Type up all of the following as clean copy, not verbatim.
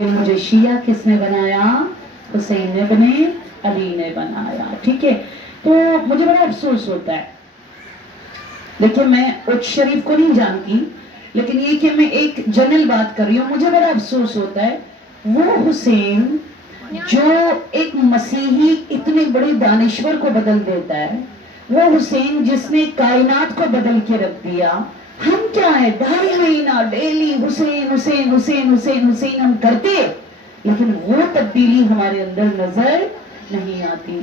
مجھے شیعہ کس نے بنایا؟ حسین ابن علی نے بنایا. ٹھیک ہے. تو مجھے بڑا افسوس ہوتا ہے، دیکھیں میں اچ شریف کو نہیں جانتی، لیکن یہ کہ میں ایک جنرل بات کر رہی ہوں. مجھے بڑا افسوس ہوتا ہے وہ حسین جو ایک مسیحی اتنے بڑے دانشور کو بدل دیتا ہے، وہ حسین جس نے کائنات کو بدل کے رکھ دیا. ہم کیا ہے 2.5 مہینہ ڈیلی حسین حسین حسین حسین حسین ہم کرتے، لیکن وہ تبدیلی ہمارے اندر نظر نہیں آتی.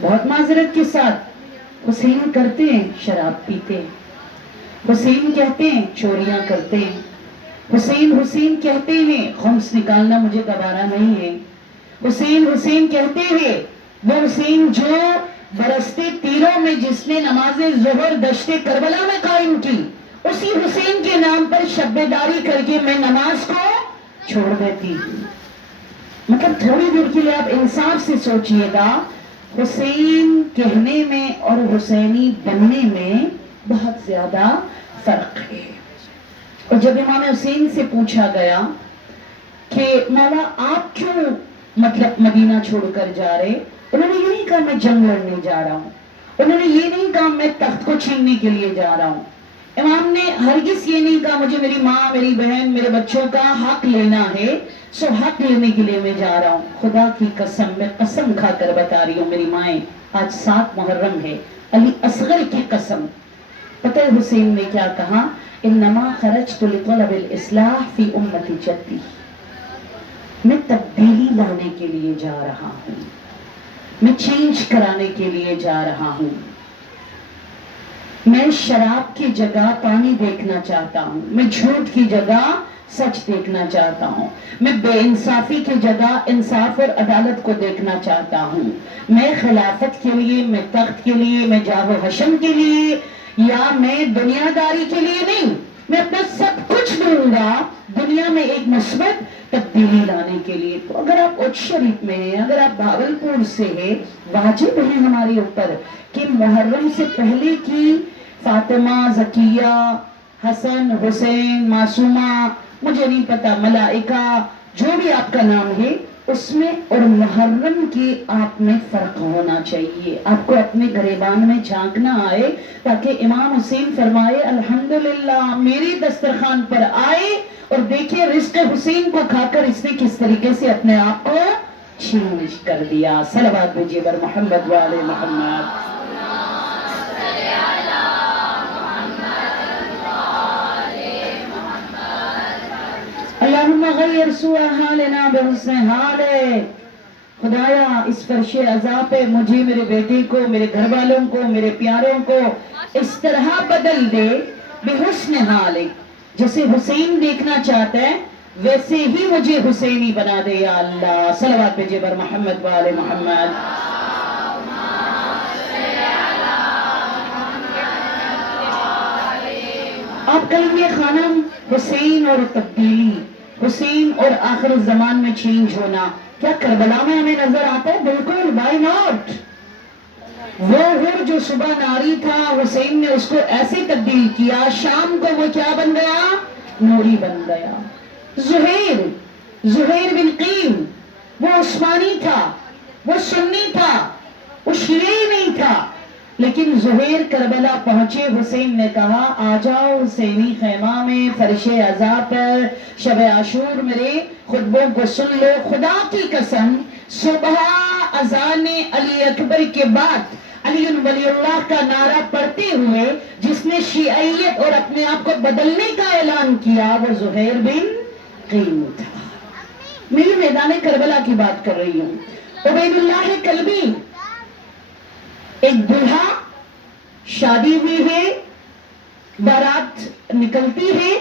بہت معذرت کے ساتھ حسین کرتے ہیں شراب پیتے ہیں، حسین کہتے ہیں چوریاں کرتے ہیں، حسین حسین کہتے ہیں خمس نکالنا مجھے گوارا نہیں ہے، حسین حسین کہتے ہیں وہ حسین جو برستے تیروں میں جس نے نماز ظہر دشت کربلا میں قائم کی، اسی حسین کے نام پر شبیداری کر کے میں نماز کو چھوڑ دیتی. مطلب تھوڑی دیر کے لیے آپ انصاف سے سوچئے گا، حسین کہنے میں اور حسینی بننے میں بہت زیادہ فرق ہے. اور جب امام حسین سے پوچھا گیا کہ مولا آپ کیوں مطلب مدینہ چھوڑ کر جا رہے، انہوں نے یہ نہیں کہا میں جنگ لڑنے جا رہا ہوں، انہوں نے یہ نہیں کہا میں تخت کو چھیننے کے لیے جا رہا ہوں، امام نے ہرگز یہ نہیں کہا مجھے میری ماں میری بہن میرے بچوں کا حق لینا ہے سو حق لینے کے لیے میں جا رہا ہوں. خدا کی قسم میں قسم کھا کر بتا رہی ہوں، میری مائیں آج 7 محرم ہے، علی اصغر کی قسم. پتہ ہے حسین نے کیا کہا؟ انما خرجت لطلب الاصلاح فی امتی جدی، میں تبدیلی لانے کے لیے جا رہا ہوں، میں چینج کرانے کے لیے جا رہا ہوں، میں شراب کی جگہ پانی دیکھنا چاہتا ہوں، میں جھوٹ کی جگہ سچ دیکھنا چاہتا ہوں، میں بے انصافی کی جگہ انصاف اور عدالت کو دیکھنا چاہتا ہوں، میں خلافت کے لیے میں تخت کے لیے میں جاہ و حشم کے لیے یا میں دنیا داری کے لیے نہیں، میں اپنا سب کچھ دوں گا دنیا میں ایک مثبت تبدیلی لانے کے لیے. تو اگر آپ اچ شریف میں ہیں، اگر آپ بھاگلپور سے ہیں، واجب ہے ہمارے اوپر کہ محرم سے پہلے کی فاطمہ زکیہ حسن حسین معصومہ مجھے نہیں پتا ملائکہ جو بھی آپ کا نام ہے اس میں اور محرم کی آپ میں فرق ہونا چاہیے. آپ کو اپنے گریبان میں جھانکنا آئے تاکہ امام حسین فرمائے الحمدللہ میری دسترخوان پر آئے اور دیکھیں رزق حسین کو کھا کر اس نے کس طریقے سے اپنے آپ کو چینج کر دیا. صلوات بھیجئے بر محمد و آل محمد. اللہم غیر سوء حالنا بحسن حالک. خدایا اس فرش عزا پہ مجھے میرے بیٹے کو میرے گھر والوں کو میرے پیاروں کو اس طرح بدل دے بحسن حالک، جسے حسین دیکھنا چاہتا ہے ویسے ہی مجھے حسینی بنا دے یا اللہ. صلوات بھیجئے بر محمد و آل محمد. آپ کہیں گے خانم حسین اور تبدیلی، حسین اور آخر الزمان میں چینج ہونا کیا کربلا میں ہمیں نظر آتا ہے؟ بالکل، why not؟ وہ ہر جو صبح ناری تھا حسین نے اس کو ایسے تبدیل کیا شام کو وہ کیا بن گیا؟ نوری بن گیا. زہیر بن قیم وہ عثمانی تھا، وہ سنی تھا، وہ شیعی نہیں تھا، لیکن زہیر کربلا پہنچے، حسین نے کہا آ جاؤ حسینی خیمہ میں فرش عزا پر شب عاشور میرے خطبوں کو سن لو. خدا کی قسم صبح اذان علی اکبر کے بعد علی ولی اللہ کا نعرہ پڑھتے ہوئے جس نے شیعیت اور اپنے آپ کو بدلنے کا اعلان کیا وہ زہیر بن قیم تھا. میری میدان کربلا کی بات کر رہی ہوں. عبید اللہ کلبی ایک دلہا شادی ہوئی ہے، بارات نکلتی ہے،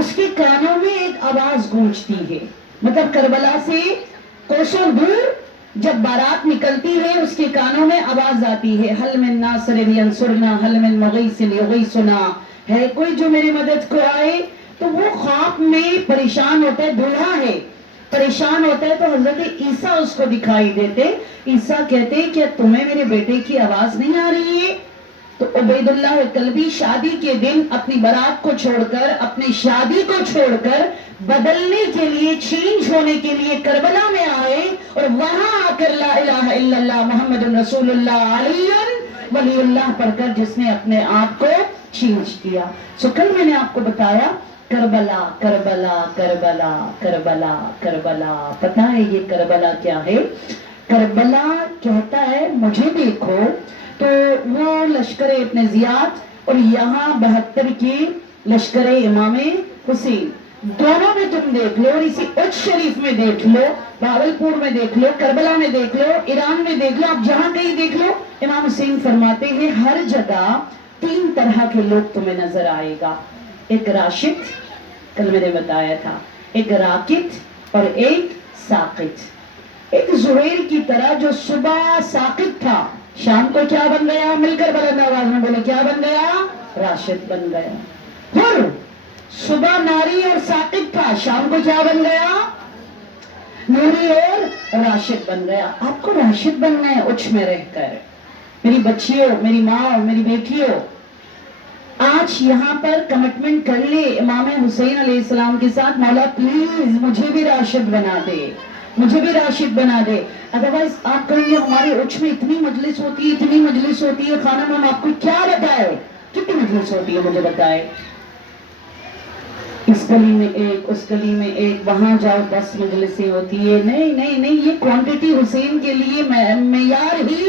اس کے کانوں میں ایک آواز گونجتی ہے. مطلب کربلا سے کوسوں دور جب بارات نکلتی ہے اس کے کانوں میں آواز آتی ہے حل من ناصر ینصرنا حل من مغیث یغیثنا، ہے کوئی جو میری مدد کو آئے. تو وہ خواب میں پریشان ہوتا ہے، دلہا ہے پریشان ہوتا ہے، تو حضرت عیسیٰ اس کو دکھائی دیتے. عیسیٰ کہتے کہ تمہیں میرے بیٹے کی آواز نہیں آ رہی ہے؟ تو عبیداللہ کلبی شادی کے دن اپنی برات کو چھوڑ کر، اپنی شادی کو چھوڑ کر بدلنے کے لیے، چینج ہونے کے لیے کربلا میں آئے، اور وہاں آ کر لا الہ الا اللہ محمد رسول اللہ علی ولی اللہ پڑھ کر جس نے اپنے آپ کو چینج کیا۔ سو کل میں نے آپ کو بتایا کربلا کربلا کربلا کربلا کربلا، پتہ ہے یہ کربلا کیا ہے؟ کربلا کہتا ہے مجھے دیکھو تو وہ لشکر ابن زیاد اور یہاں 72 کی لشکر امام حسین، دونوں میں تم دیکھ لو، اور اسی اچ شریف میں دیکھ لو، بہاولپور میں دیکھ لو، کربلا میں دیکھ لو، ایران میں دیکھ لو، آپ جہاں کہیں دیکھ لو، امام حسین فرماتے ہیں ہر جگہ 3 طرح کے لوگ تمہیں نظر آئے گا، ایک راشد، کل میں نے بتایا تھا، ایک راکت اور ایک ساقط۔ ایک زہیر کی طرح جو صبح ساقط تھا، شام کو کیا بن گیا؟ مل کر بلند آواز میں بولے کیا بن گیا؟ راشد بن گیا۔ پھر صبح ناری اور ساقط تھا، شام کو کیا بن گیا؟ نوری اور راشد بن گیا۔ آپ کو راشد بننا ہے اچ میں رہ کر، میری بچیوں، میری ماں، میری بیٹیوں، آج یہاں پر کمٹمنٹ کر لے امام حسین علیہ السلام کے ساتھ، مولا پلیز مجھے بھی راشد بنا دے، مجھے بھی راشد بنا دے۔ ادروائز آپ کہیں گے ہمارے اچ میں اتنی مجلس ہوتی ہے، اتنی مجلس ہوتی ہے، خانم ہم آپ کو کیا بتائے کتنی مجلس ہوتی ہے؟ مجھے بتائے، اس گلی میں ایک، اس گلی میں ایک، وہاں جاؤ 10 مجلسیں ہوتی ہے۔ نہیں نہیں نہیں، یہ کوانٹٹی حسین کے لیے معیار ہی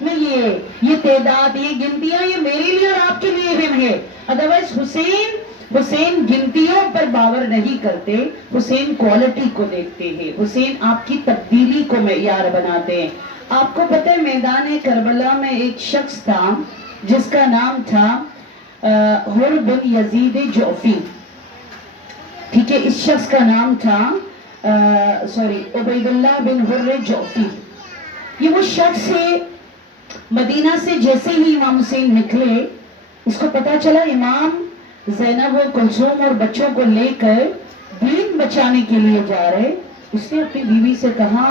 نہیں ہے، یہ تعداد، یہ گنتیاں، یہ میرے لیے اور آپ کے لیے بھی ہے۔ ادروائز حسین گنتیوں پر باور نہیں کرتے، حسین کوالٹی کو دیکھتے ہیں، حسین آپ کی تبدیلی کو معیار بناتے ہیں۔ آپ کو پتہ ہے میدان کربلا میں ایک شخص تھا جس کا نام تھا حر بن یزید جعفی، ٹھیک ہے، اس شخص کا نام تھا عبیداللہ بن حر جعفی۔ یہ وہ شخص ہے، مدینہ سے جیسے ہی امام حسین نکلے، اس کو پتا چلا امام زینب و کلثوم اور بچوں کو لے کر دین بچانے کے لیے جا رہے۔ اس نے اپنی بیوی سے کہا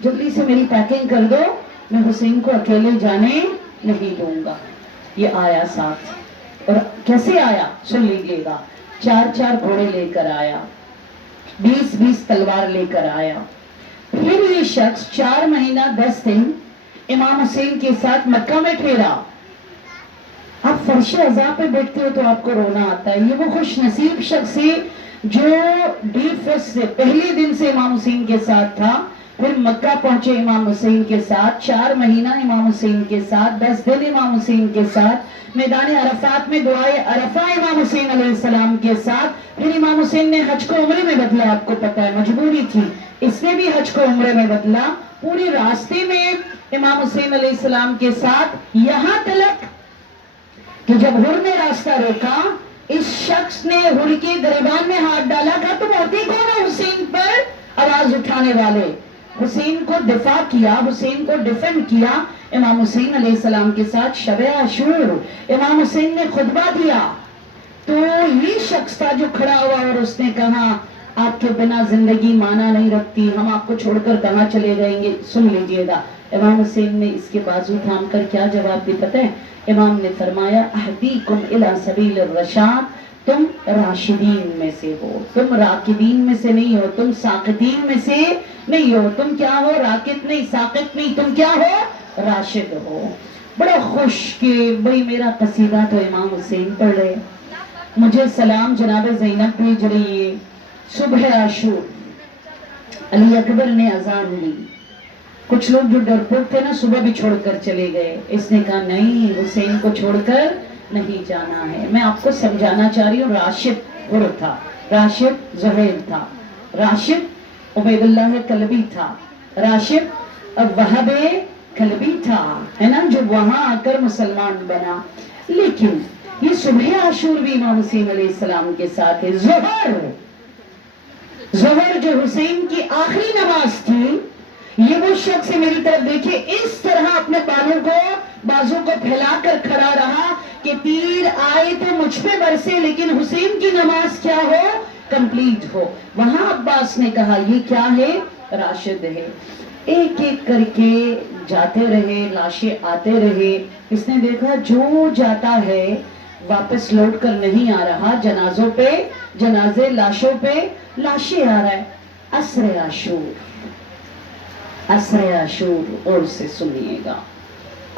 جلدی سے میری پیکنگ کر دو، میں حسین کو اکیلے جانے نہیں دوں گا۔ یہ آیا ساتھ، اور کیسے آیا سن لیجیے گا، 4 گھوڑے لے کر آیا، 20 تلوار لے کر آیا۔ پھر یہ شخص 4 مہینہ 10 دن امام حسین کے ساتھ مکہ میں ٹھہرا۔ آپ فرش عزا پہ بیٹھتے ہو تو آپ کو رونا آتا ہے۔ یہ وہ خوش نصیب شخص ہے جو ڈے فرسٹ سے پہلے دن سے امام حسین کے ساتھ تھا، پھر مکہ پہنچے امام حسین کے ساتھ، 4 مہینہ امام حسین کے ساتھ، 10 دن امام حسین کے ساتھ، میدان عرفات میں دعائے عرفہ امام حسین علیہ السلام کے ساتھ۔ پھر امام حسین نے حج کو عمرے میں بدلا، آپ کو پتا ہے مجبوری تھی، اس نے بھی حج کو عمرے میں بدلا۔ پورے راستے میں امام حسین علیہ السلام کے ساتھ، یہاں تلک کہ جب حر نے راستہ روکا، اس شخص نے حر کے گریبان میں ہاتھ ڈالا، کہا تم ہوتے کون ہو حسین پر آواز اٹھانے والے؟ حسین کو دفاع کیا، حسین کو ڈیفینڈ کیا امام حسین علیہ السلام کے ساتھ۔ شب عاشور امام حسین نے خطبہ دیا، تو یہ شخص تھا جو کھڑا ہوا اور اس نے کہا آپ کے بنا زندگی معنی نہیں رکھتی، ہم آپ کو چھوڑ کر کہاں چلے جائیں گے؟ سن لیجئے گا امام حسین نے اس کے بازو تھام کر کیا جواب دی پتہ ہے؟ امام نے فرمایا اہدیکم الی سبیل الرشاد، تم راشدین میں سے ہو، تم راکدین میں سے نہیں ہو، تم ساقطین میں سے نہیں ہو، تم کیا ہو؟ راکد نہیں، ساقط نہیں، تم کیا ہو؟ راشد ہو۔ بڑا خوش کہ بھئی میرا قصیدہ تو امام حسین پڑھ رہے، مجھے سلام جناب زینب بھیج رہی ہے، صبح عاشور علی اکبر نے اذان دی، کچھ لوگ جو ڈرپوک تھے نا صبح بھی چھوڑ کر چلے گئے، اس نے کہا نہیں حسین کو چھوڑ کر نہیں جانا ہے۔ میں آپ کو سمجھانا چاہ رہی ہوں، راشد حر تھا، راشد زہیر تھا، راشد عبیداللہ کلبی تھا، راشد وہب کلبی تھا، ہے نا، جو وہاں آ کر مسلمان بنا۔ لیکن یہ صبح عاشور بھی امام حسین علیہ السلام کے ساتھ ہے۔ ظہر جو حسین کی آخری نماز تھی، یہ وہ شخص میری طرف دیکھے اس طرح اپنے بازو کو پھیلا کر کھڑا رہا کہ تیر آئے تو مجھ پہ برسے لیکن حسین کی نماز کیا ہو؟ کمپلیٹ ہو۔ وہاں عباس نے کہا یہ کیا ہے؟ راشد ہے۔ ایک ایک کر کے جاتے رہے, لاشیں آتے رہے. اس نے دیکھا جو جاتا ہے واپس لوٹ کر نہیں آ رہا, جنازوں پہ جنازے, لاشوں پہ لاشیں آ رہا ہے. عصر عاشور, عصر عاشور اور سے سنیے گا.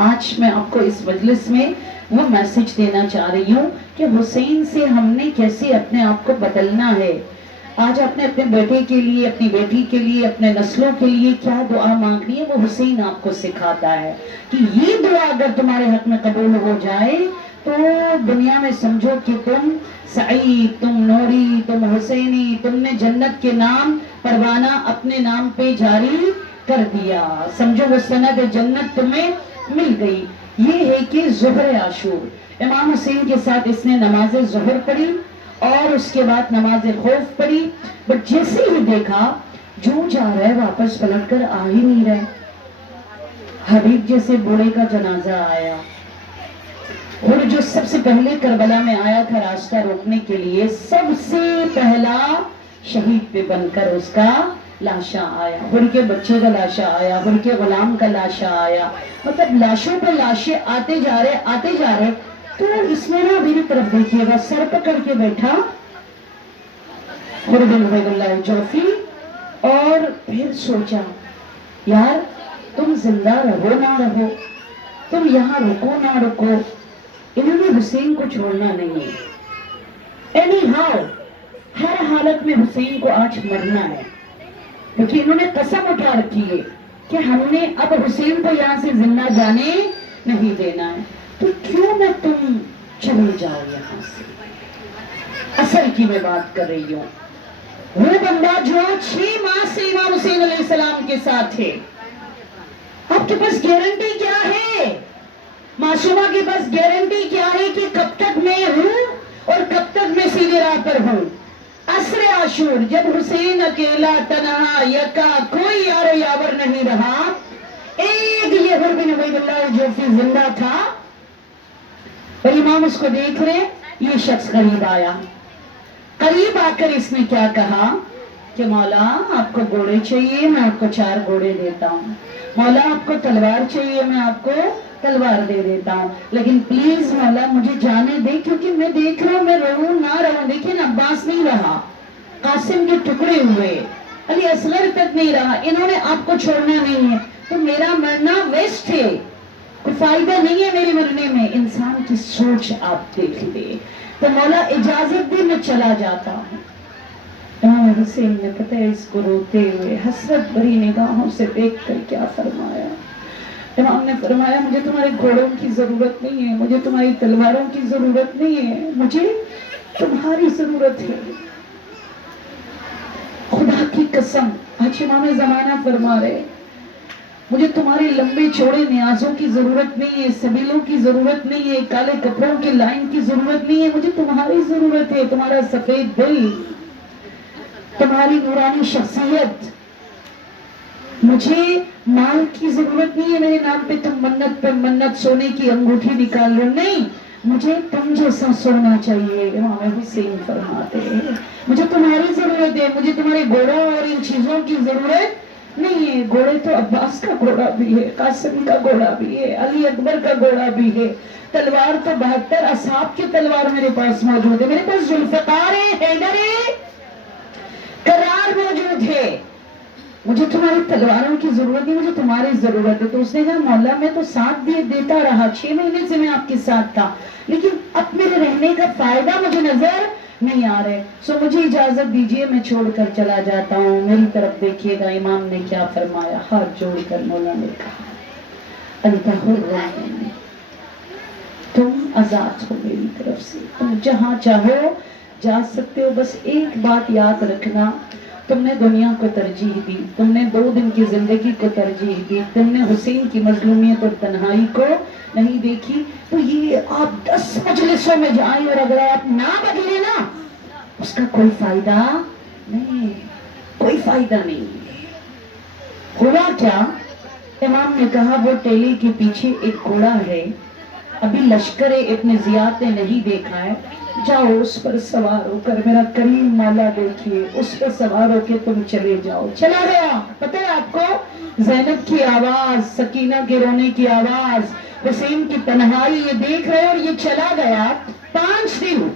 آج میں آپ کو اس مجلس میں وہ میسج دینا چاہ رہی ہوں کہ حسین سے ہم نے کیسے اپنے آپ کو بدلنا ہے. آج آپ نے اپنے بیٹے کے لیے, اپنی بیٹی کے لیے, اپنے نسلوں کے لیے کیا دعا مانگنی ہے, وہ حسین آپ کو سکھاتا ہے کہ یہ دعا اگر تمہارے حق میں قبول ہو جائے تو دنیا میں سمجھو کہ تم سعید, تم نوری, تم حسینی, تم نے جنت کے نام پروانہ اپنے نام پہ جاری کر دیا. سمجھو وہ سند جنت تمہیں مل گئی. یہ ہے کہ ظہر عاشور, امام حسین کے ساتھ اس نے نماز ظہر پڑھی اور اس کے بعد نماز خوف پڑھی. بٹ جیسے ہی دیکھا جو جا رہا ہے واپس پلٹ کر آ ہی نہیں رہے. حبیب جیسے بوڑھے کا جنازہ آیا, اور جو سب سے پہلے کربلا میں آیا تھا راستہ روکنے کے لیے, سب سے پہلا شہید پہ بن کر اس کا لاشا آیا, ان کے بچے کا لاشا آیا, ان کے غلام کا لاشا آیا. مطلب لاشوں پہ لاشیں آتے جا رہے آتے جا رہے. تو اس میں نا میری طرف دیکھیے گا, سر پکڑ کے بیٹھا خالد بن عبید اللہ جوفی, اور پھر سوچا یار تم زندہ رہو نہ رہو, تم یہاں رکو نہ رکو, انہوں نے حسین کو چھوڑنا نہیں ہے. اینی ہاؤ, ہر حالت میں حسین کو آج مرنا ہے, کیونکہ انہوں نے قسم اٹھا رکھی ہے کہ ہم نے اب حسین کو یہاں سے زندہ جانے نہیں دینا ہے. تو کیوں نہ تم چلے جاؤ یہاں سے. اصل کی میں بات کر رہی ہوں, وہ بندہ جو 6 ماہ سے امام حسین علیہ السلام کے ساتھ تھے. آپ کے پاس گارنٹی کیا ہے, معصومہ کے پاس گارنٹی کیا ہے کہ کب تک میں ہوں اور کب تک میں سیدھے راہ پر ہوں. عصر عاشور, جب حسین اکیلا تنہا یکا, کوئی یار و یاور نہیں رہا, ایک یہ حر بن عبید اللہ جوفی زندہ تھا, اور امام اس کو دیکھ رہے. یہ شخص قریب آیا, قریب آ کر اس نے کیا کہا کہ مولا آپ کو گھوڑے چاہیے, میں آپ کو 4 گھوڑے دیتا ہوں. مولا آپ کو تلوار چاہیے, میں آپ کو تلوار دے دیتا ہوں, لیکن پلیز مولا مجھے جانے دے, کیونکہ میں دیکھ رہا ہوں میں رہوں نہ رہوں. دیکھیں نا, عباس نہیں رہا, قاسم کے ٹکڑے ہوئے, علی اصغر تک نہیں رہا. انہوں نے آپ کو چھوڑنا نہیں ہے, تو میرا مرنا ویسٹ ہے, کوئی فائدہ نہیں ہے میرے مرنے میں. انسان کی سوچ آپ دیکھ لے. تو مولا اجازت دے, میں چلا جاتا ہوں. امام حسین نے پتہ ہے اس کو روتے ہوئے حسرت بھری نگاہوں سے دیکھ کر کیا فرمایا. امام نے فرمایا مجھے تمہارے گھوڑوں کی ضرورت نہیں ہے, مجھے تمہاری تلواروں کی ضرورت نہیں ہے, مجھے تمہاری ضرورت ہے. خدا کی قسم, آج امام زمانہ فرما رہے مجھے تمہارے لمبے چوڑے نیازوں کی ضرورت نہیں ہے, سبیلوں کی ضرورت نہیں ہے, کالے کپڑوں کی لائن کی ضرورت نہیں ہے, مجھے تمہاری ضرورت ہے. تمہارا سفید دل, تمہاری نورانی شخصیت, مجھے مال کی ضرورت نہیں ہے. میرے نام پہ تم منت پہ منت, سونے کی انگوٹھی نکال لو, نہیں, مجھے تم جیسا سونا چاہیے. امام حسین فرماتے ہیں مجھے تمہاری ضرورت ہے, مجھے تمہارے گھوڑوں اور ان چیزوں کی ضرورت نہیں ہے. گھوڑے تو عباس کا گھوڑا بھی ہے, قاسم کا گھوڑا بھی ہے, علی اکبر کا گھوڑا بھی ہے. تلوار تو 72 اصحاب کی تلوار میرے پاس موجود ہے. میرے پاس ذوالفقار ہے, حیدر ہے, کرار موجود ہے. مجھے تمہاری تلواروں کی ضرورت نہیں, مجھے تمہاری ضرورت ہے. تو اس نے کہا مولا میں تو ساتھ دیتا رہا, 6 مہینے سے میں آپ کے ساتھ تھا, لیکن اب میرے رہنے کا فائدہ مجھے نظر نہیں آ رہے, سو مجھے اجازت دیجئے, میں چھوڑ کر چلا جاتا ہوں. میری طرف دیکھیے گا امام نے کیا فرمایا. ہاتھ جوڑ کر مولا نے کہا انت حر, تم آزاد ہو میری طرف سے, تم جہاں چاہو جا سکتے ہو. بس ایک بات یاد رکھنا, تم نے دنیا کو ترجیح دی, تم نے 2 دن کی زندگی کو ترجیح دی, تم نے حسین کی مظلومیت اور تنہائی کو نہیں دیکھی. تو یہ آپ 10 مجلسوں میں جائیں اور اگر آپ نہ بدلے نا, اس کا کوئی فائدہ نہیں, کوئی فائدہ نہیں. ہوا کیا, امام نے کہا وہ ٹیلے کے پیچھے ایک گھوڑا ہے, ابھی لشکر ابن زیاد نے نہیں دیکھا ہے، جاؤ اس پر سوار ہو کر میرا کریم مولا دیکھیے، اس پر سوار ہو کے تم چلے جاؤ. چلا گیا. پتہ ہے آپ کو، زینب کی آواز، سکینہ کے رونے کی آواز، حسین کی تنہائی، یہ دیکھ رہے اور یہ چلا گیا. 5 دن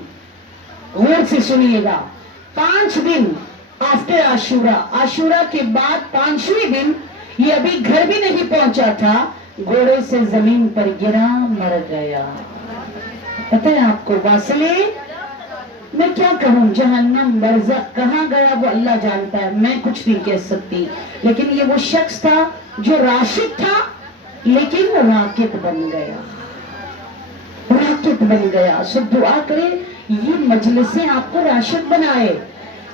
غور سے سنیے گا، 5 دن آفٹر عاشورہ، عاشورہ کے بعد 5ویں دن یہ ابھی گھر بھی نہیں پہنچا تھا، گھوڑے سے زمین پر گرا، مر گیا. پتہ ہے آپ کو واصلے، میں کیا کہوں، جہنم برزخ کہاں گیا وہ اللہ جانتا ہے، میں کچھ نہیں کہہ سکتی. لیکن یہ وہ شخص تھا جو راشد تھا لیکن راکب بن گیا، راکب بن گیا. سو دعا کریں یہ مجلسیں آپ کو راشد بنائے،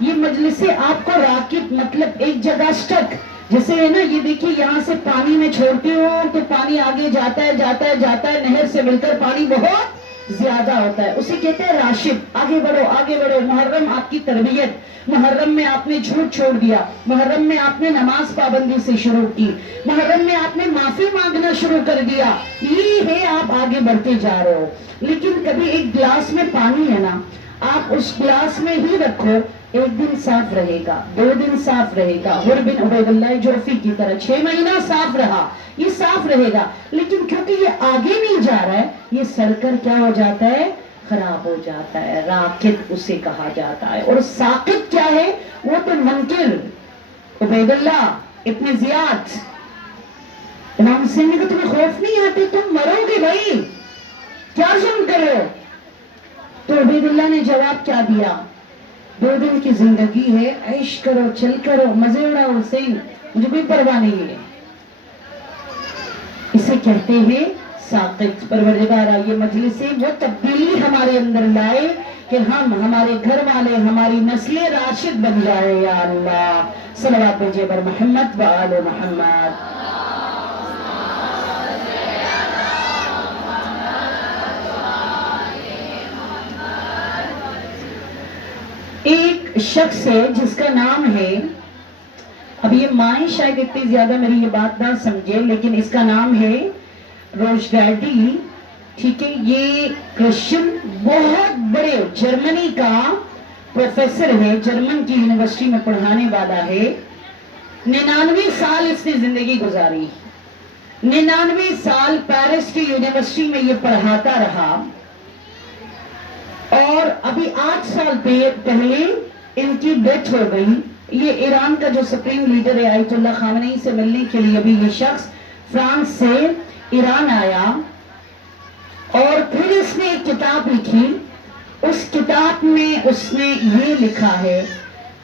یہ مجلسیں آپ کو راکب، مطلب ایک جگہ سٹک، جیسے ہے نا، یہ دیکھیے یہاں سے پانی میں چھوڑتے ہو تو پانی آگے جاتا ہے جاتا ہے جاتا ہے، نہر سے مل کر پانی بہت زیادہ ہوتا ہے، اسے کہتے ہیں راشد. آگے بڑھو آگے بڑھو. محرم آپ کی تربیت، محرم میں آپ نے جھوٹ چھوڑ دیا، محرم میں آپ نے نماز پابندی سے شروع کی، محرم میں آپ نے معافی مانگنا شروع کر دیا، یہ ہے آپ آگے بڑھتے جا رہے ہو. لیکن کبھی ایک گلاس میں پانی ہے نا، آپ اس گلاس میں ہی رکھو، 1 دن صاف رہے گا، 2 دن صاف رہے گا. حر بن عبید اللہ جوفی کی طرح 6 مہینہ صاف رہا، یہ صاف رہے گا. لیکن کیونکہ یہ آگے نہیں جا رہا ہے، یہ سڑ کر کیا ہو جاتا ہے، خراب ہو جاتا ہے. راکد اسے کہا جاتا ہے. اور ساقط کیا ہے، وہ تو منکر عبید اللہ ابن زیاد. امام حسین نے کہا تمہیں خوف نہیں آتے، تم مرو گے بھائی، کیا ظلم کرو. تو عبید اللہ نے جواب کیا دیا، 2 دن کی زندگی ہے، عیش کرو، چل کرو، مزے اڑاؤ حسین، مجھے کوئی پرواہ نہیں ہے. اسے کہتے ہیں ساقط. پروردگارا یہ مجلسیں وہ تبدیلی ہمارے اندر لائے کہ ہم، ہمارے گھر والے، ہماری نسلیں راشد بن جائے. یا اللہ صلوات بھیجئے بر محمد و آل محمد. ایک شخص ہے جس کا نام ہے، اب یہ مائیں شاید اتنی زیادہ میری یہ بات نہ سمجھے، لیکن اس کا نام ہے روشگارڈی. ٹھیک ہے، یہ کرسچن بہت بڑے جرمنی کا پروفیسر ہے، جرمن کی یونیورسٹی میں پڑھانے والا ہے. 99 سال اس نے زندگی گزاری، 99 سال پیرس کی یونیورسٹی میں یہ پڑھاتا رہا. اور ابھی 8 سال پہلے ان کی ڈیتھ ہو گئی. یہ ایران کا جو سپریم لیڈر ہے آیت اللہ خامنئی سے ملنے کے لیے ابھی یہ شخص فرانس سے ایران آیا، اور پھر اس نے ایک کتاب لکھی. اس کتاب میں اس نے یہ لکھا ہے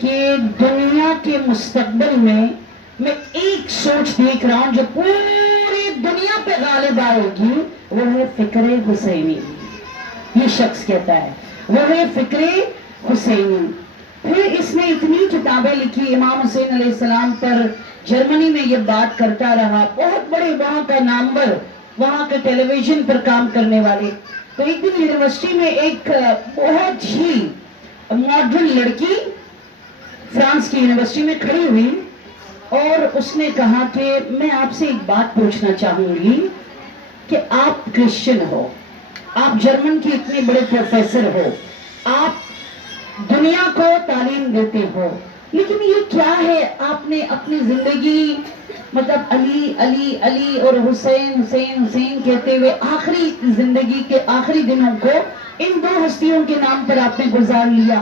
کہ دنیا کے مستقبل میں ایک سوچ دیکھ رہا ہوں جو پوری دنیا پہ غالب آئے گی، وہ ہے فکر حسینی. یہ شخص کہتا ہے وہ ہے فکر حسینی. پھر اس نے اتنی کتابیں لکھی امام حسین علیہ السلام پر، جرمنی میں یہ بات کرتا رہا، بہت بڑے وہاں کا نامور، وہاں کے ٹیلی ویژن پر کام کرنے والے. تو ایک دن یونیورسٹی میں ایک بہت ہی ماڈرن لڑکی فرانس کی یونیورسٹی میں کھڑی ہوئی، اور اس نے کہا کہ میں آپ سے ایک بات پوچھنا چاہوں گی کہ آپ کرسچن ہو، آپ جرمن کی اتنے بڑے پروفیسر ہو، آپ دنیا کو تعلیم دیتے ہو، لیکن یہ کیا ہے آپ نے اپنی زندگی مطلب علی علی علی اور حسین حسین حسین کہتے ہوئے آخری زندگی کے آخری دنوں کو ان 2 ہستیوں کے نام پر آپ نے گزار لیا.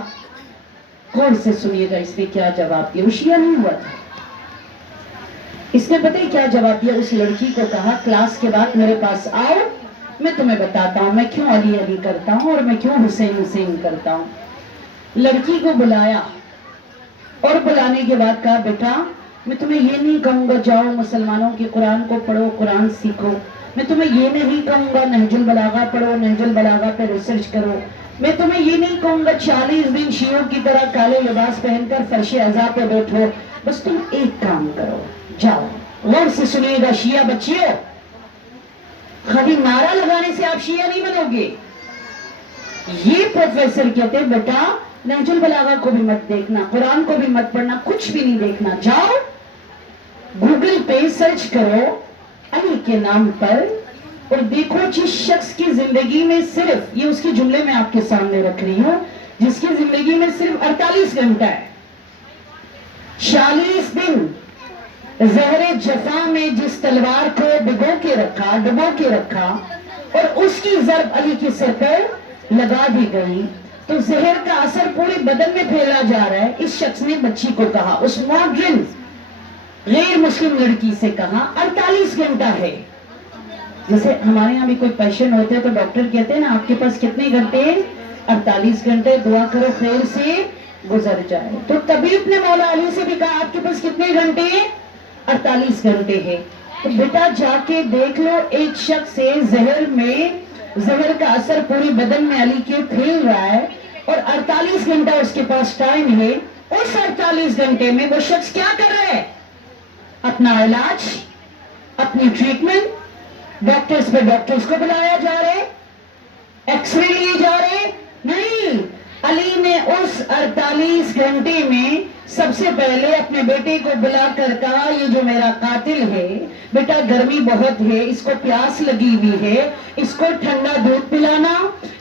غور سے سنیے گا اس نے کیا جواب دیا. وہ شیعہ نہیں ہوا تھا. اس نے پتہ ہی کیا جواب دیا، اس لڑکی کو کہا کلاس کے بعد میرے پاس آؤ، میں تمہیں بتاتا ہوں میں کیوں علی علی کرتا ہوں اور میں کیوں حسین حسین کرتا ہوں. لڑکی کو بلایا اور بلانے کے بعد کہا بیٹا میں تمہیں یہ نہیں کہوں گا جاؤ مسلمانوں کے قرآن کو پڑھو، قرآن سیکھو، میں تمہیں یہ نہیں کہوں گا نہج البلاغہ پڑھو، نہج البلاغہ پہ ریسرچ کرو، میں تمہیں یہ نہیں کہوں گا 40 دن شیعوں کی طرح کالے لباس پہن کر فرش عزا پہ بیٹھو. بس تم ایک کام کرو، جاؤ. غور سے سنیے گا شیعہ بچیوں، خالی نعرہ لگانے سے آپ شیعہ نہیں بنو گے. یہ پروفیسر کہتے بیٹا نہج البلاغہ کو بھی مت دیکھنا، قرآن کو بھی مت پڑھنا، کچھ بھی نہیں دیکھنا، جاؤ گوگل پہ سرچ کرو علی کے نام پر اور دیکھو جس شخص کی زندگی میں صرف، یہ اس کے جملے میں آپ کے سامنے رکھ رہی ہوں، جس کی زندگی میں صرف 48 گھنٹہ ہے، 46 دن زہر جفا میں جس تلوار کو ڈبو کے رکھا اور اس کی ضرب علی کے سر پر لگا دی گئی، تو زہر کا اثر پورے بدن میں پھیلا جا رہا ہے۔ اس شخص نے بچی کو کہا، اس ماڈرن غیر مسلم لڑکی سے کہا 48 گھنٹہ ہے۔ جیسے ہمارے یہاں بھی کوئی پیشنٹ ہوتے ہیں تو ڈاکٹر کہتے ہیں نا آپ کے پاس کتنے گھنٹے؟ 48 گھنٹے، دعا کرو خیر سے گزر جائے۔ تو طبیب نے مولا علی سے بھی کہا آپ کے پاس کتنے گھنٹے؟ 48 گھنٹے ہے۔ تو بیٹا جا کے دیکھ لو، ایک شخص سے زہر کا اثر پوری بدن میں علی کے پھیل رہا ہے اور 48 گھنٹہ اس کے پاس ٹائم ہے۔ اس 48 گھنٹے میں وہ شخص کیا کر رہا ہے؟ اپنا علاج، اپنی ٹریٹمنٹ، ڈاکٹرز کو بلایا جا رہے، ایکس رے لیے جا رہے نہیں۔ علی نے اس 48 گھنٹے میں سب سے پہلے اپنے بیٹے کو بلا کر کہا یہ جو میرا قاتل ہے بیٹا، گرمی بہت ہے، اس کو پیاس لگی ہوئی ہے، اس کو ٹھنڈا دودھ پلانا،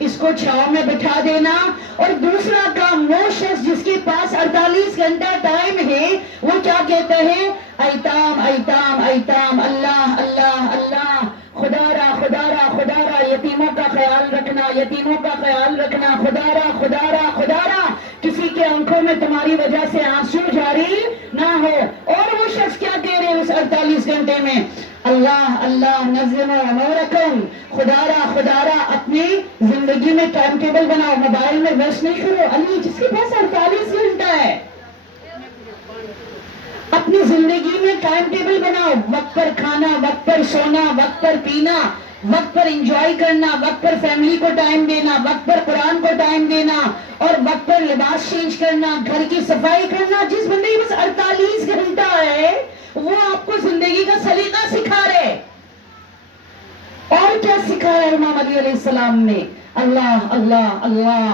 اس کو چھاؤں میں بٹھا دینا، اور دوسرا کام وہ شخص جس کے پاس 48 گھنٹہ ٹائم ہے وہ کیا کہتے ہیں؟ ایتام ایتام ایتام، اللہ اللہ اللہ، خدا را خدا را خدا را، یتیموں کا خیال رکھنا، یتیموں کا خیال رکھنا، خدا را خدا را خدا را، کسی کے آنکھوں میں تمہاری وجہ سے آنسو جاری نہ ہو۔ اور وہ شخص کیا کہہ رہے ہیں اس 48 گھنٹے میں؟ اللہ اللہ نظم و امورکم، خدا را اپنی زندگی میں ٹائم ٹیبل بناؤ، موبائل میں ویسٹ نہیں کرو۔ علی جس کے پاس 48 گھنٹہ ہے، اپنی زندگی میں ٹائم ٹیبل بناؤ، وقت پر کھانا، وقت پر سونا، وقت پر پینا، وقت پر انجوائے کرنا، وقت پر فیملی کو ٹائم دینا، وقت پر قرآن کو ٹائم دینا، اور وقت پر لباس چینج کرنا، گھر کی صفائی کرنا۔ جس بندے کے پاس 48 گھنٹہ ہے وہ آپ کو زندگی کا سلیقہ سکھا رہے۔ اور کیا سکھایا امام علی علیہ السلام نے؟ اللہ اللہ اللہ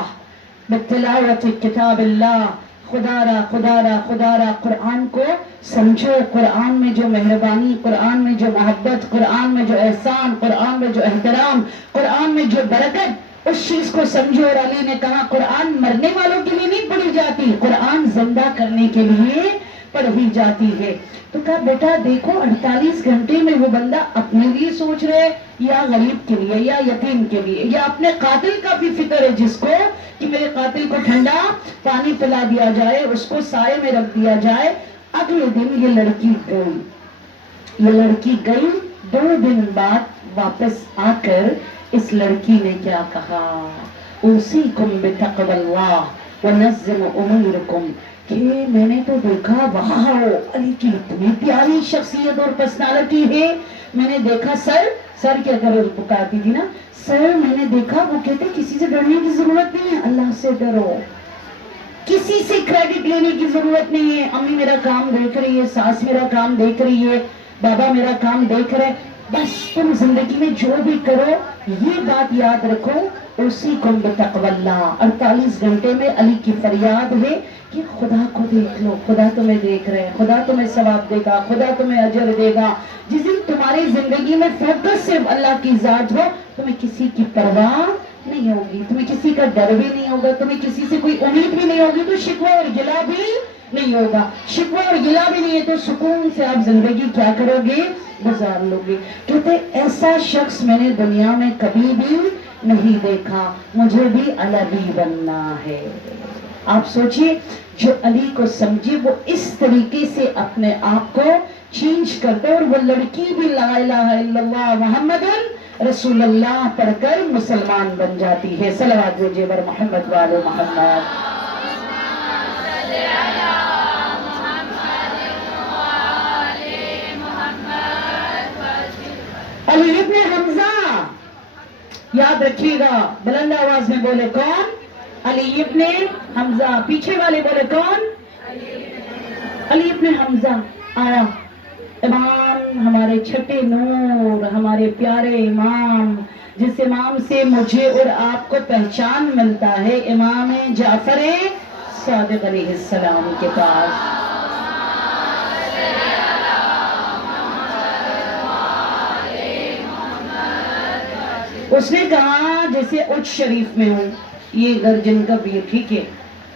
بتلاوت کتاب اللہ، خدا را قرآن کو سمجھو، قرآن میں جو مہربانی، قرآن میں جو محبت، قرآن میں جو احسان، قرآن میں جو احترام، قرآن میں جو برکت، اس چیز کو سمجھو۔ اور علی نے کہا قرآن مرنے والوں کے لیے نہیں پڑھی جاتی، قرآن زندہ کرنے کے لیے پڑھی جاتی ہے۔ تو کہا بیٹا دیکھو 48 گھنٹے میں وہ بندہ اپنے لیے سوچ رہے یا غریب کے لیے یا یتیم کے لیے، یا اپنے قاتل کا بھی فکر ہے جس کو کہ میرے قاتل کو ٹھنڈا پانی پلا دیا جائے، اس کو سائے میں رکھ دیا جائے۔ اگلے دن یہ لڑکی گئی، 2 دن بعد واپس آ کر اس لڑکی نے کیا کہا؟ اوصیکم بتقوی اللہ ونظم امورکم، کہ میں نے تو دیکھا وہاں علی کی اتنی پیاری شخصیت اور پرسنالٹی ہے، میں نے دیکھا سر کیا کرو پکارتی تھی نا، سر میں نے دیکھا وہ کہتے کسی سے ڈرنے کی ضرورت نہیں ہے، اللہ سے ڈرو، کسی سے کریڈٹ لینے کی ضرورت نہیں ہے۔ امی میرا کام دیکھ رہی ہے، ساس میرا کام دیکھ رہی ہے، بابا میرا کام دیکھ رہے، بس تم زندگی میں جو بھی کرو یہ بات یاد رکھو، اوصیکم بتقوی اللہ۔ 48 گھنٹے میں علی کی فریاد ہے کہ خدا کو دیکھ لو، خدا تمہیں دیکھ رہے ہیں، خدا تمہیں ثواب دے گا، خدا تمہیں اجر دے گا۔ جس دن تمہاری زندگی میں فوکس صرف اللہ کی ذات ہو، تمہیں کسی کی پرواہ نہیں ہوگی، تمہیں کسی کا ڈر بھی نہیں ہوگا، تمہیں کسی سے کوئی امید بھی نہیں ہوگی، تو شکوہ اور گلہ بھی نہیں ہوگا۔ شکوہ اور گلہ بھی نہیں ہے تو سکون سے آپ زندگی کیا کرو گے؟ گزار لو گے۔ کہتے ایسا شخص میں نے دنیا میں کبھی بھی نہیں دیکھا، مجھے بھی علی بننا ہے۔ آپ سوچئے جو علی کو سمجھے وہ اس طریقے سے اپنے آپ کو چینج کرتے، اور وہ لڑکی بھی لا الہ الا اللہ محمد رسول اللہ پڑھ کر مسلمان بن جاتی ہے۔ صلوات بھیجئے بر محمد وآل محمد۔ علی ابن حمزہ، یاد رکھیے گا، بلند آواز میں بولے کون؟ علی ابن حمزہ۔ پیچھے والے بولے کون؟ علی ابن حمزہ آیا، امام ہمارے چھٹے نور، ہمارے پیارے امام، جس امام سے مجھے اور آپ کو پہچان ملتا ہے، امام جعفر صادق علیہ السلام کے پاس۔ اس نے کہا جیسے اچ شریف میں ہوں، یہ گھر جن کا بھی ہے، ٹھیک ہے،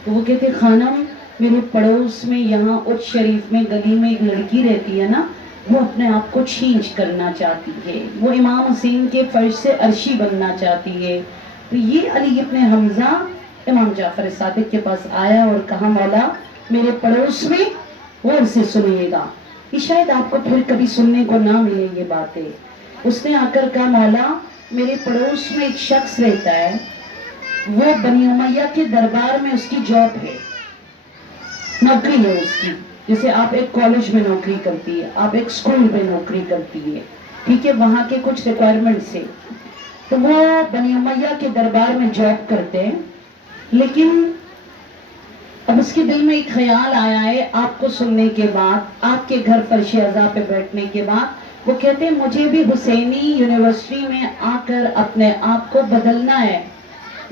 تو وہ کہتے خانم میرے پڑوس میں یہاں اچ شریف میں گلی میں ایک لڑکی رہتی ہے نا، وہ اپنے آپ کو چینج کرنا چاہتی ہے، وہ امام حسین کے فرش سے عرشی بننا چاہتی ہے۔ تو یہ علی ابن حمزہ امام جعفر صادق کے پاس آیا اور کہا مولا میرے پڑوس میں غور سے سنیے گا، یہ شاید آپ کو پھر کبھی سننے کو نہ ملے یہ باتیں۔ اس نے آ کر کہا مولا میرے پڑوس میں ایک شخص رہتا ہے، وہ بنی امیہ کے دربار میں اس کی جاب ہے، نوکری ہے اس کی، جیسے آپ ایک کالج میں نوکری کرتی ہے، آپ ایک سکول میں نوکری کرتی ہے، ٹھیک ہے، وہاں کے کچھ ریکوائرمنٹ سے، تو وہ بنی امیہ کے دربار میں جاب کرتے ہیں، لیکن اب اس کے دل میں ایک خیال آیا ہے آپ کو سننے کے بعد، آپ کے گھر فرش عزا پہ بیٹھنے کے بعد، وہ کہتے ہیں مجھے بھی حسینی یونیورسٹی میں آ کر اپنے آپ کو بدلنا ہے،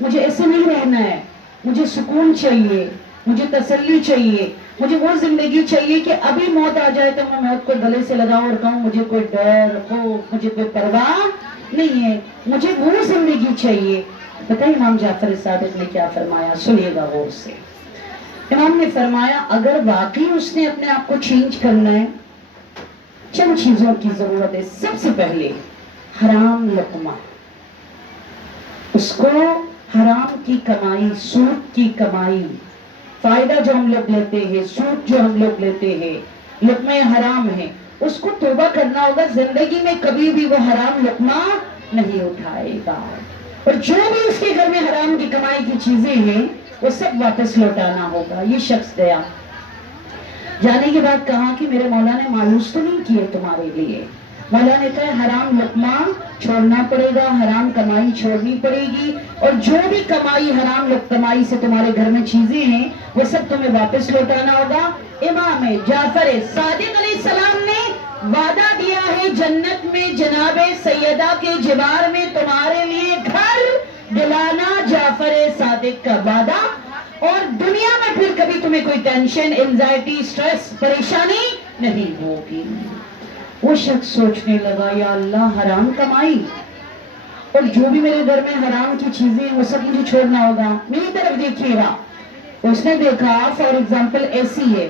مجھے ایسے نہیں رہنا ہے، مجھے سکون چاہیے، مجھے تسلی چاہیے، مجھے وہ زندگی چاہیے کہ ابھی موت آ جائے تو میں موت کو گلے سے لگاؤں اور کہوں مجھے کوئی ڈر خوف مجھے کوئی پرواہ نہیں ہے، مجھے وہ زندگی چاہیے۔ پتہ ہے امام جعفر صادق نے کیا فرمایا؟ سنیے گا غور سے۔ امام نے فرمایا اگر واقعی اس نے اپنے آپ کو چینج کرنا ہے، چند چیزوں کی ضرورت ہے۔ سب سے پہلے حرام لقمہ، اس کو حرام کی کمائی، سود کی کمائی، فائدہ جو ہم لوگ لیتے ہیں، سود جو ہم لوگ لیتے ہیں، لقمہ حرام ہے، اس کو توبہ کرنا ہوگا، زندگی میں کبھی بھی وہ حرام لقمہ نہیں اٹھائے گا، اور جو بھی اس کے گھر میں حرام کی کمائی کی چیزیں ہیں وہ سب واپس لوٹانا ہوگا۔ یہ شخص گیا، جانے کے بعد کہا کہ میرے مولا نے مایوس تو نہیں کیے تمہارے لیے؟ مولا نے کہا حرام لقمہ چھوڑنا پڑے گا، حرام کمائی چھوڑنی پڑے گی، اور جو بھی کمائی حرام کمائی سے تمہارے گھر میں چیزیں ہیں وہ سب تمہیں واپس لوٹانا ہوگا۔ امام جعفر صادق علیہ السلام نے وعدہ دیا ہے جنت میں جناب سیدہ کے جوار میں تمہارے لیے گھر دلانا، جعفر صادق کا وعدہ، اور دنیا میں پھر کبھی تمہیں کوئی ٹینشن، انزائٹی، سٹریس، پریشانی نہیں ہوگی۔ وہ شخص سوچنے لگا یا اللہ حرام کمائی اور جو بھی میرے گھر میں حرام کی چیزیں ہیں وہ سب مجھے چھوڑنا ہوگا، میری طرف دیکھیے گا۔ اس نے دیکھا فار ایگزامپل ایسی ہے،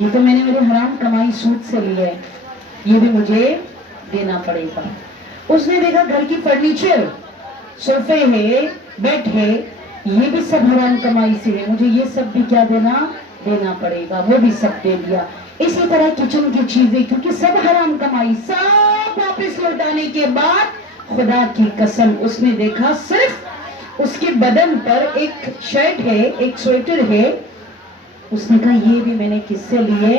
یہ تو میں نے میری حرام کمائی سود سے لی ہے، یہ بھی مجھے دینا پڑے گا۔ اس نے دیکھا گھر کی فرنیچر، صوفے ہے، بیڈ ہے، یہ بھی سب حرام کمائی سے ہے، مجھے یہ سب بھی کیا دینا پڑے گا، وہ بھی سب دے دیا۔ اسی طرح کچن کی چیزیں، کیونکہ سب حرام کمائی، سب واپس لوٹانے کے بعد خدا کی قسم اس نے دیکھا صرف اس کے بدن پر ایک شرٹ ہے، ایک سویٹر ہے، اس نے کہا یہ بھی میں نے کس سے لیے؟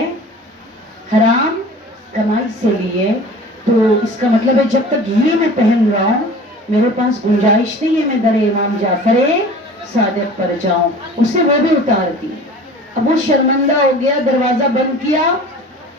حرام کمائی سے لیے، تو اس کا مطلب ہے جب تک یہ میں پہن رہا ہوں میرے پاس گنجائش نہیں ہے میں در امام جعفر صادق پر جاؤں۔ اسے وہ بھی اتار دی۔ اب وہ شرمندہ ہو گیا، دروازہ بند کیا،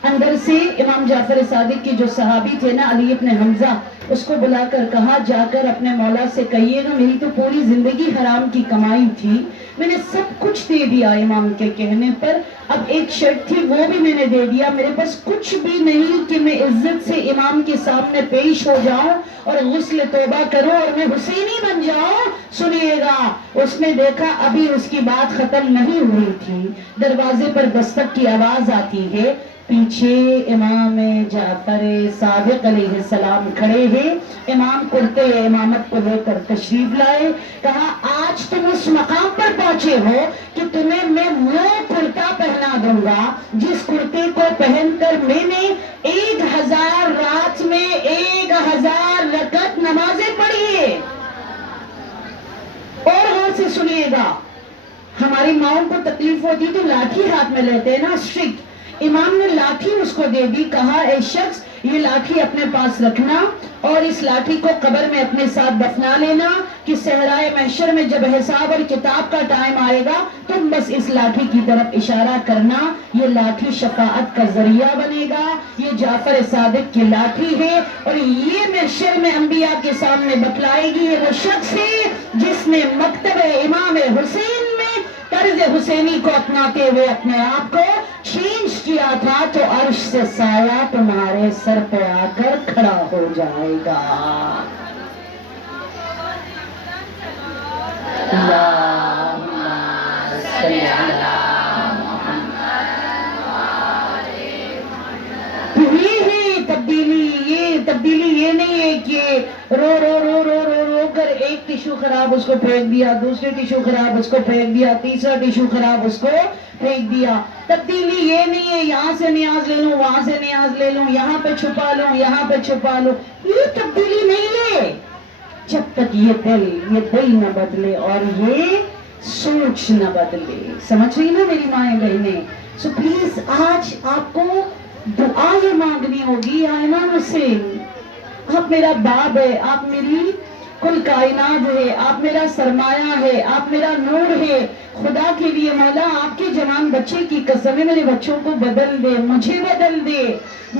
اندر سے امام جعفر صادق کے جو صحابی تھے نا علی ابن حمزہ، اس کو بلا کر کہا جا کر اپنے مولا سے کہیے گا میری تو پوری زندگی حرام کی کمائی تھی، میں نے سب کچھ دے دیا امام کے کہنے پر، اب ایک شرٹ تھی وہ بھی میں نے دے دیا، میرے پاس کچھ بھی نہیں کہ میں عزت سے امام کے سامنے پیش ہو جاؤں اور غسل توبہ کروں اور میں حسینی بن جاؤں۔ سنیے گا، اس نے دیکھا ابھی اس کی بات ختم نہیں ہوئی تھی، دروازے پر دستک کی آواز آتی ہے، پیچھے امام جعفر صادق علیہ السلام کھڑے ہیں، امام کرتے امامت کو لے کر تشریف لائے، کہا آج تم اس مقام پر پہنچے ہو کہ تمہیں میں وہ کرتا پہنا دوں گا جس کرتے کو پہن کر میں نے 1000 رات میں 1000 رکعت نمازیں پڑھی ہے۔ اور غور سے سنیے گا، ہماری ماؤں کو تکلیف ہوتی تو لاٹھی ہاتھ میں لیتے ہیں نا، اسٹرکٹ، امام نے لاٹھی اس کو دے دی، کہا اے شخص یہ لاٹھی اپنے پاس رکھنا اور اس لاٹھی کو قبر میں اپنے ساتھ دفنا لینا کہ صحرائے محشر میں جب حساب اور کتاب کا ٹائم آئے گا تم بس اس لاٹھی کی طرف اشارہ کرنا، یہ لاٹھی شفاعت کا ذریعہ بنے گا، یہ جعفر صادق کی لاٹھی ہے اور یہ محشر میں انبیاء کے سامنے بتلائے گی، یہ وہ شخص ہے جس نے مکتب امام حسین میں طرز حسینی کو اپناتے ہوئے اپنے آپ کو چینج کیا تھا، تو عرش سے سایہ تمہارے سر پہ آ کر کھڑا ہو جائے گا۔ تبدیلی یہ نہیں ہے کہ رو رو رو رو رو رو کر ایک ٹیشو خراب اس کو پھینک دیا، دوسرے ٹیشو خراب اس کو پھینک دیا، تیسرا ٹیشو خراب اس کو پھینک دیا۔ تبدیلی یہ نہیں ہے یہاں سے نیاز لے لوں، وہاں سے نیاز لے لوں، یہاں پہ چھپا لوں، یہاں پہ چھپا لوں، یہ تبدیلی نہیں ہے جب تک یہ دل نہ بدلے اور یہ سوچ نہ بدلے۔ سمجھ رہی نا میری مائیں بہنیں؟ سو پلیز آج آپ کو دعا یہ مانگنی ہوگی، یا امام حسین آپ میرا باب ہے، آپ میری کل کائنات ہے، آپ میرا سرمایہ ہے، آپ میرا نور ہے، خدا کے لیے مولا آپ کے جوان بچے کی قسم ہے میرے بچوں کو بدل دے، مجھے بدل دے،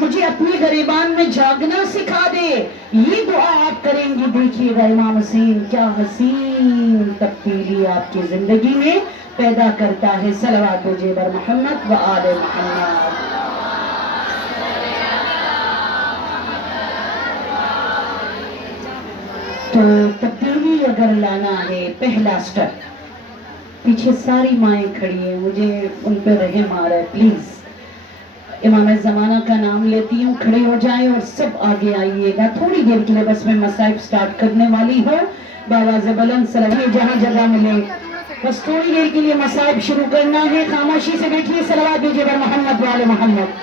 مجھے اپنی گریبان میں جاگنا سکھا دے۔ یہ دعا آپ کریں گی، دیکھیے گا امام حسین کیا حسین تبدیلی آپ کی زندگی میں پیدا کرتا ہے۔ صلوات بھیجیے بر محمد و آل محمد۔ تو تبدیلی اگر لانا ہے، پہلا سٹیپ، پیچھے ساری مائیں کھڑی ہیں، مجھے ان پہ رحم آ رہا ہے، پلیز امام زمانہ کا نام لیتی ہوں، کھڑے ہو جائیں اور سب آگے آئیے گا۔ تھوڑی دیر کے لیے بس میں مصائب سٹارٹ کرنے والی ہوں، باواز بلند صلوات جہاں جگہ ملے، بس تھوڑی دیر کے لیے مصائب شروع کرنا ہے، خاموشی سے بیٹھیے، صلوات دیجیے بر محمد و آل محمد۔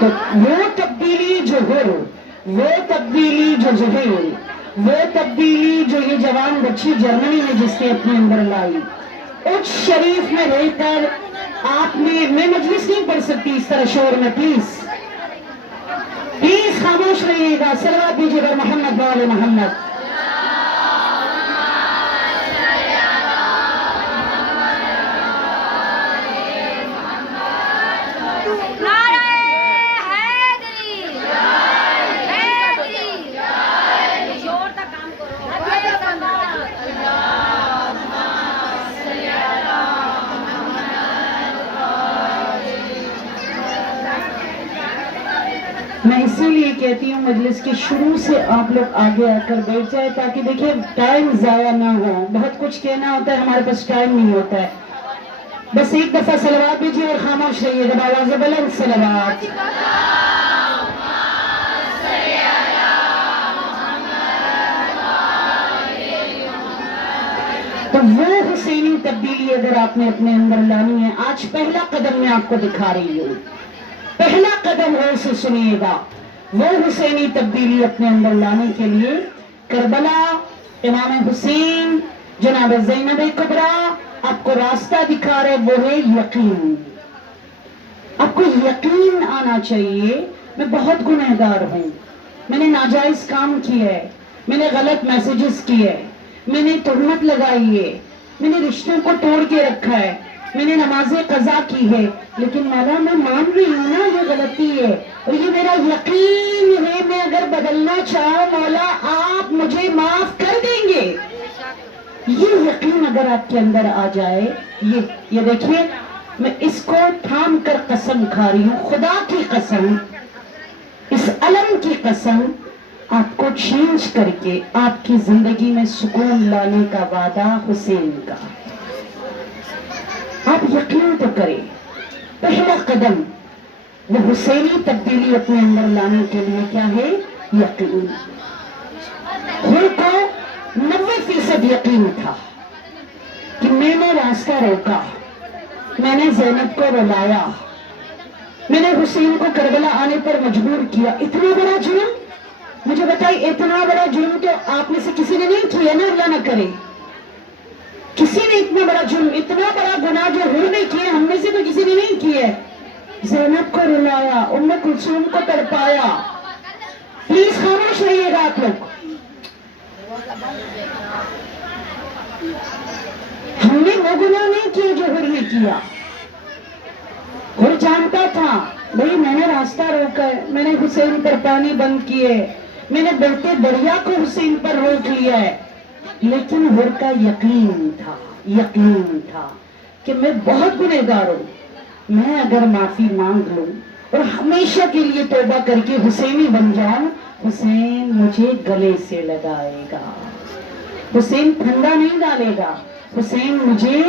تو وہ تبدیلی جو ہو، وہ تبدیلی جو ظہور، وہ تبدیلی جو یہ جوان بچی جرمنی میں جس نے اپنے اندر لائی، اچ شریف میں رہ کر آپ نے، میں مجلس نہیں پڑھ سکتی اس طرح شور میں، پلیز پلیز خاموش رہیے گا، صلوات دیجیے گا محمد و آل محمد۔ میں اسی لیے کہتی ہوں مجلس کے شروع سے آپ لوگ آگے آ کر بیٹھ جائے، تاکہ دیکھیں ٹائم ضائع نہ ہو، بہت کچھ کہنا ہوتا ہے، ہمارے پاس ٹائم نہیں ہوتا ہے۔ بس ایک دفعہ صلوات بھیجیے اور خاموش رہیے گا، باواز بلند صلوات۔ تو وہ حسینی تبدیلی اگر آپ نے اپنے اندر لانی ہے، آج پہلا قدم میں آپ کو دکھا رہی ہوں، پہلا قدم غور سے سنیے گا۔ وہ حسینی تبدیلی اپنے اندر لانے کے لیے کربلا، امام حسین، جناب زینب کبریٰ آپ کو راستہ دکھا رہے، وہ ہے یقین۔ آپ کو یقین آنا چاہیے، میں بہت گنہگار ہوں، میں نے ناجائز کام کیا ہے، میں نے غلط میسیجز کیے، میں نے تہمت لگائی ہے، میں نے رشتوں کو توڑ کے رکھا ہے، میں نے نمازیں قضا کی ہے، لیکن مولا میں مان رہی ہوں نا یہ غلطی ہے، اور یہ میرا یقین ہے، میں اگر بدلنا چاہوں مولا آپ مجھے معاف کر دیں گے۔ یہ یقین اگر آپ کے اندر آ جائے، یہ دیکھیے میں اس کو تھام کر قسم کھا رہی ہوں، خدا کی قسم، اس علم کی قسم، آپ کو چینج کر کے آپ کی زندگی میں سکون لانے کا وعدہ حسین کا۔ آپ یقین تو کریں، پہلا قدم وہ حسینی تبدیلی اپنے اندر لانے کے لیے کیا ہے؟ یقین۔ خود کو 90% یقین تھا کہ میں نے راستہ روکا، میں نے زینب کو رلایا، میں نے حسین کو کربلا آنے پر مجبور کیا۔ اتنا بڑا جرم، مجھے بتائیے اتنا بڑا جرم تو آپ میں سے کسی نے نہیں کیا نا، اللہ نہ کرے کسی نے اتنا بڑا جرم، اتنا بڑا گناہ جو ہم نے کیا، ہم میں سے تو کسی نے نہیں کیا۔ زینب کو رلایا، ام کلثوم کو تڑپایا۔ پلیز خاموش رہیے گا آپ لوگ، ہم نے وہ گناہ نہیں کیا جو ہر نے کیا۔ ہر جانتا تھا بھئی میں نے راستہ روکا ہے، میں نے حسین پر پانی بند کیے، میں نے بہتے دریا کو حسین پر روک لیا ہے، لیکن ہر کا یقین تھا کہ میں بہت گنہگار ہوں، میں اگر معافی مانگ لوں اور ہمیشہ کے لیے توبہ کر کے حسینی بن جاؤں، حسین مجھے گلے سے لگائے گا، حسین پھندا نہیں ڈالے گا، حسین مجھے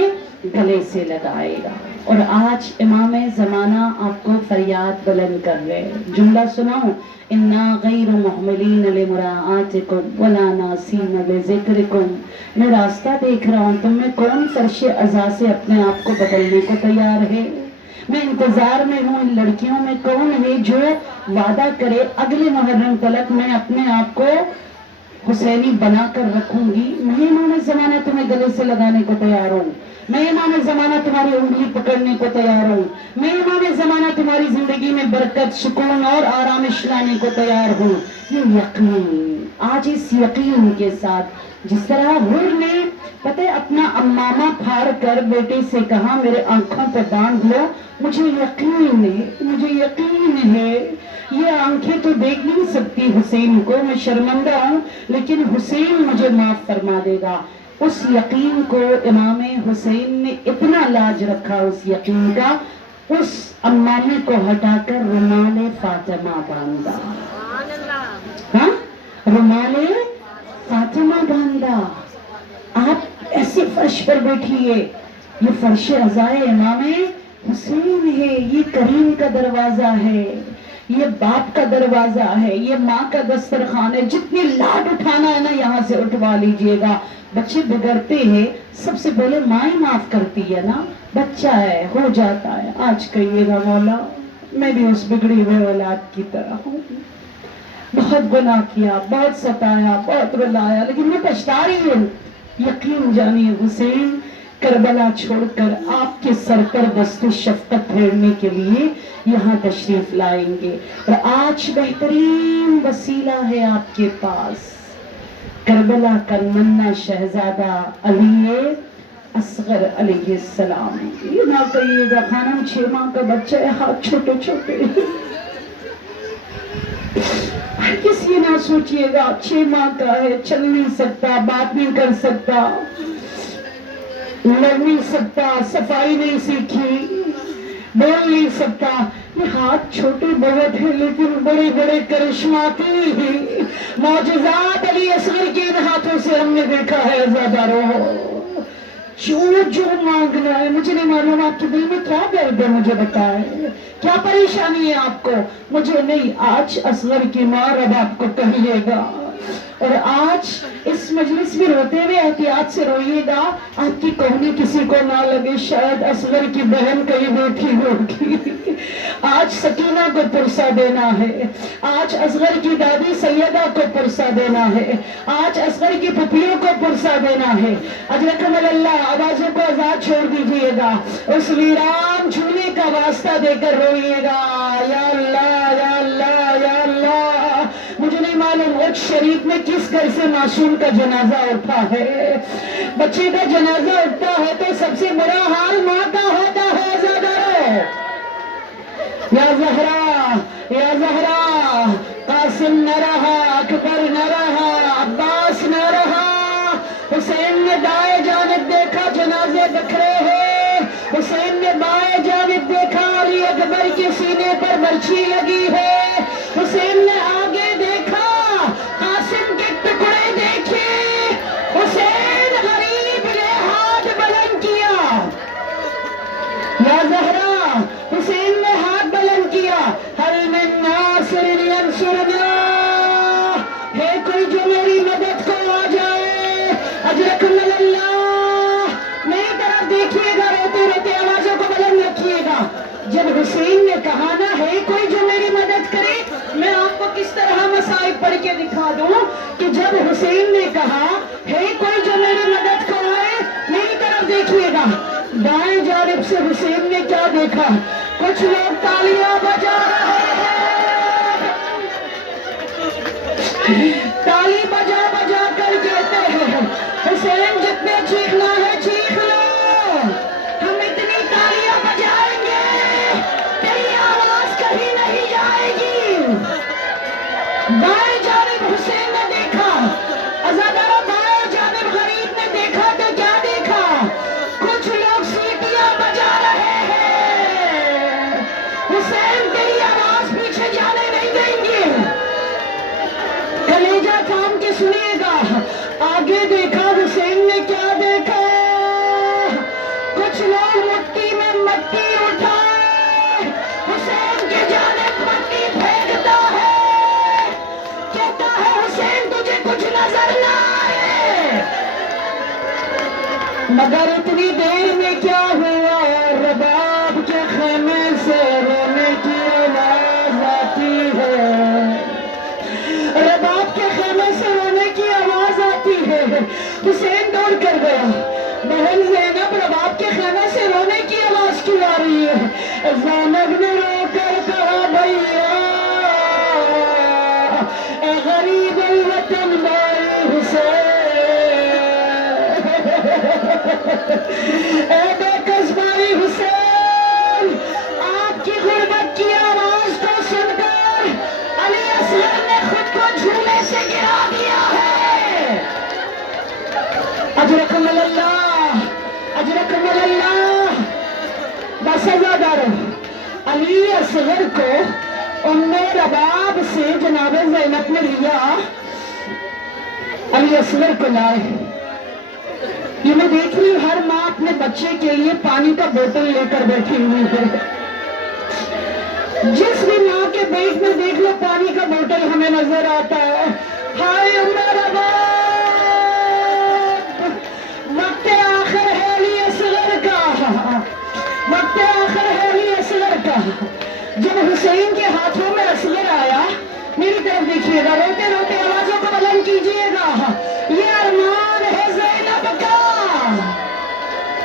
گلے سے لگائے گا۔ اور آج امام زمانہ آپ کو فریاد بلند کر رہے ہیں، جملہ سناؤں، انا غیر محملین لمراعاتکم ولا ناسین لذکرکم، میں راستہ دیکھ رہا ہوں، تم میں کون فرش عزا سے اپنے آپ کو بدلنے کو تیار ہے؟ میں انتظار میں ہوں، ان لڑکیوں میں کون ہے جو وعدہ کرے اگلے محرم تلک میں اپنے آپ کو حسینی بنا کر رکھوں گی؟ میں امام زمانہ تمہیں گلے سے لگانے کو تیار ہوں، میں امام زمانہ تمہاری انگلی پکڑنے کو تیار ہوں، میں امام زمانہ تمہاری زندگی میں برکت، سکون اور آرامش لانے کو تیار ہوں۔ یہ یقین، آج اس یقین کے ساتھ جس طرح حور نے پتہ اپنا امامہ پھاڑ کر بیٹے سے کہا میرے آنکھوں پہ باندھ لو، مجھے یقین ہے، مجھے یقین ہے یہ آنکھیں تو دیکھ نہیں سکتی حسین کو، میں شرمندہ ہوں لیکن حسین مجھے معاف فرما دے گا۔ اس یقین کو امام حسین نے اتنا لاج رکھا، اس یقین کا، اس امامے کو ہٹا کر رومال فاطمہ باندھا، ہاں رومال فاطمہ باندھا۔ آپ ایسے فرش پر بیٹھیے، یہ فرش عزائے امام حسین ہے، یہ کریم کا دروازہ ہے، یہ باپ کا دروازہ ہے، یہ ماں کا دسترخوان ہے، جتنی لاڈ اٹھانا ہے نا یہاں سے اٹھوا لیجئے گا۔ بچے بگڑتے ہیں، سب سے پہلے ماں ہی معاف کرتی ہے نا، بچہ ہے ہو جاتا ہے، آج کہیے گا مولا میں بھی اس بگڑی ہوئے اولاد کی طرح ہوں، بہت گناہ کیا، بہت ستایا، بہت رلایا، لیکن میں پچھتا رہی ہوں۔ یقین جانیے حسین کربلا چھوڑ کر آپ کے سر پر دست شفقت پھیرنے کے لیے یہاں تشریف لائیں گے، اور آج بہترین وسیلہ ہے آپ کے پاس، کربلا کا ننھا شہزادہ علی اصغر علیہ السلام۔ یہ نہ کہیے گا خانم 6 ماہ کا بچہ ہے، ہاتھ چھوٹے چھوٹے، کس یہ نہ سوچئے گا 6 ماہ کا ہے، چل نہیں سکتا، بات نہیں کر سکتا، لڑ نہیں سکتا، صفائی نہیں سیکھی، بول نہیں سکتا، یہ ہاتھ چھوٹے بہت ہیں لیکن بڑے بڑے کرشماتی ہی معجزات علی اصغر کے ان ہاتھوں سے ہم نے دیکھا ہے۔ زیادہ رہو جو مانگنا ہے، مجھے نہیں معلوم آپ کے دل میں کیا درد ہے، مجھے بتائیں کیا پریشانی ہے آپ کو، مجھے نہیں، آج اصغر کی ماں رب آپ کو کہیے گا، اور آج اس مجلس میں روتے ہوئے احتیاط سے روئیے گا، آپ کی کہنی کسی کو نہ لگے، شاید اصغر کی بہن کہیں بیٹھی ہوگی۔ آج سکینہ کو پرسہ دینا ہے، آج اصغر کی دادی سیدہ کو پرسہ دینا ہے، آج اصغر کی پھپھیوں کو پرسہ دینا ہے۔ اجرکم اللہ، آوازوں کو آزاد چھوڑ دیجئے گا، اس ویران جھولے کا واسطہ دے کر روئیے گا، یا اللہ یا اللہ یا اللہ۔ مجھے نہیں معلوم اٹھ شریف میں کس گھر سے معصوم کا جنازہ اٹھا ہے، بچے کا جنازہ اٹھتا ہے تو سب سے برا حال ماں کا ہوتا ہے۔ زیادہ یا زہرا یا زہرا، قاسم نہ رہا، اکبر نہ رہا، عباس نہ رہا، حسین نے دائیں جانب دیکھا جنازے بکھرے ہیں، حسین نے بائیں جانب دیکھا علی اکبر کے سینے پر برچھی لگی ہے، حسین نے آگے دیکھا قاسم کے ٹکڑے دیکھے، حسین غریب نے ہاتھ بلند کیا، یا زہرا حسین نے ہاتھ بلند کیا، حل من ناصر ینصرنا، ہے کوئی جو میری مدد کو آ جائے، اجرکم اللہ، میری طرف دیکھیے گا، روتے روتے آوازوں کو بلند رکھیے گا۔ جب حسین نے کہا نا ہے کوئی جو میری مدد کرے، میں آپ کو کس طرح مصائب پڑھ کے دکھا دوں کہ جب حسین نے کہا ہے کوئی جو میری مدد کو آئے، میری طرف دیکھیے گا، دائیں جانب سے حسین نے کیا دیکھا، کچھ لوگ تالیاں بجا رہے ہیں، تالی بجا بجا کر کہتے ہیں حسین جتنے چیخنا ہے چیخ لو، ہم اتنی تالیاں بجائیں گے تیری آواز کہیں نہیں جائے گی۔ بائیں جانب حسین نے دیکھا، عزادارہ بائیں جانب غریب نے دیکھا تو کیا دیکھا، کچھ لوگ سیٹیاں بجا رہے ہیں، حسین تیری آواز مگر اتنی دیر میں کیا ہوا، رباب کے خیمے سے رونے کی آواز آتی ہے، رباب کے خیمے سے رونے کی آواز آتی ہے۔ حسین دوڑ کر گیا، بہن زینب رباب کے خیمے سے رونے کی آواز کیوں آ رہی ہے؟ زینب نے رو کر کہا بھیا اے غریب الوطن بھائی حسین، اے بے کس بھائی حسین، آپ کی غربت کی آواز کو سن کر علی اصغر نے خود کو جھولے سے گرا دیا ہے۔ اجرکم اللہ، اجرکم اللہ۔ بس ازادارو، علی اصغر کو ام رباب سے جناب زینب نے لیا، علی اصغر کو لائے۔ یہ میں دیکھ رہی ہوں ہر ماں اپنے بچے کے لیے پانی کا بوتل لے کر بیٹھی ہوئی ہے۔ جس بھی ماں کے بیگ میں دیکھ لو پانی کا بوتل ہمیں نظر آتا ہے۔ ہائے ام رباب، وقت آخر ہے علی اصغر کا، وقت آخر ہے علی اصغر کا۔ جب حسین کے ہاتھوں میں اصغر آیا، میری طرف دیکھیے گا، روتے روتے آوازوں کو بلند کیجیے گا، یہ ارمان ہے زینب کا،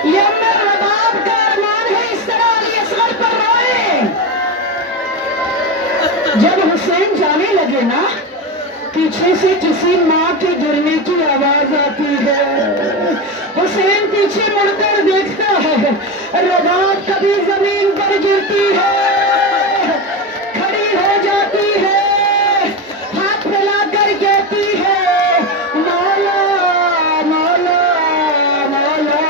یہ ام رباب کا ارمان ہے، اس طرح علی اصغر پر روئے۔ جب حسین جانے لگے نا، پیچھے سے کسی ماں کے گرنے کی آواز آتی ہے۔ حسین پیچھے مڑ کر دیکھتا ہے، رباب کبھی زمین پر گرتی ہے، کھڑی ہو جاتی ہے، ہاتھ پھیلا کر کہتی ہے مولا مولا مولا،